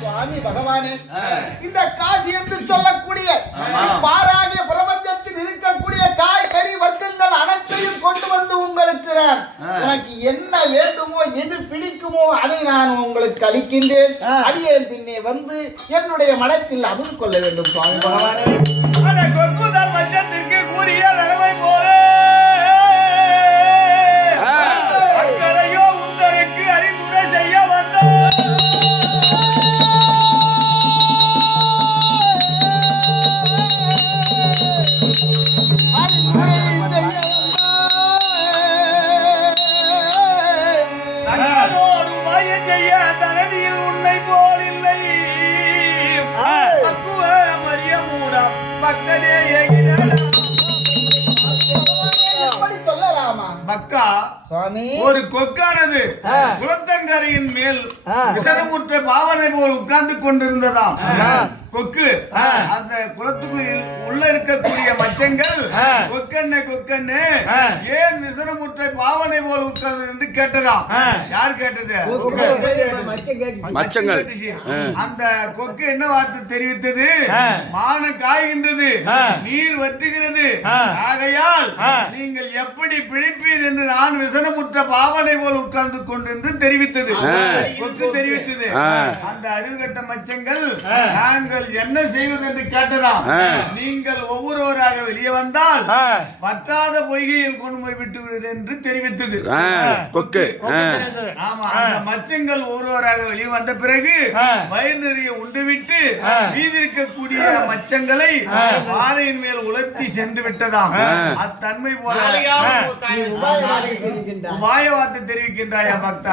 சுவாமி பகவானே, இந்த காசி என்று சொல்லக்கூடிய பாராகிய பிரபஞ்சத்தில் இருக்கக்கூடிய காய் கறி வர்க்கங்கள் அனைத்தையும் கொண்டு வந்து உங்களுக்கு உனக்கு என்ன வேண்டுமோ எது பிடிக்குமோ அதை நான் உங்களுக்கு அளிக்கின்றேன். அடியேன் பின்னே வந்து என்னுடைய மனத்தில் அமர்ந்து கொள்ள வேண்டும் சுவாமி பகவானே. கூறிய நிலைமை போல அக்கறையோ உங்களுக்கு அறிவுரை செய்ய வந்தோம். தனதியில் உன்னை போல் இல்லை பக்குவ மரிய மூடம் பக்தனே சொல்லலாமா பக்தா? சுவாமி, ஒரு கொக்கானது குளத்தங்கரையின் மேல் விசனமுற்ற பாவனை போல் உட்கார்ந்து கொண்டிருந்ததாம். கொக்கு அந்த குளத்துக்கு உள்ள இருக்கக்கூடிய மச்சங்கள் கொக்கண்ணே கொக்கண்ணே ஏன் விசனமுற்ற பாவனை போல் உட்கார்ந்து என்று கேட்டதாம். யார் கேட்டது? மச்சங்கள். அந்த கொக்கு என்ன வார்த்தை தெரிவித்தது? மானம் காய்கின்றது, நீர் வற்றுகிறது, ஆகையால் நீங்கள் எப்படி பிழைப்பீர் என்று நான் விசனமுற்ற பாவனை போல் உட்கார்ந்து கொண்டிருந்து தெரிவித்தது. கொக்கு தெரிவித்தது. அந்த அறிவுகட்ட மச்சங்கள் நாங்கள் என்ன செய்வது என்று கேட்டதாம். நீங்கள் ஒவ்வொருவராக வெளியே வந்தால் பற்றாத பொய்கையில் கொண்டு போய் விட்டு விடுவது என்று தெரிவித்தது கொக்கு. ஆமா, அந்த மச்சங்கள் ஒவ்வொருவராக வெளியே வந்த பிறகு வயிறு நிறைய உண்டுவிட்டு மீதி இருக்கக்கூடிய மச்சங்களை பாறையின் மேல் உலர்த்தி சென்று விட்டதாம். அத்தன்மை போல உபாய வார்த்தை தெரிவிக்கின்றாயா பக்தா?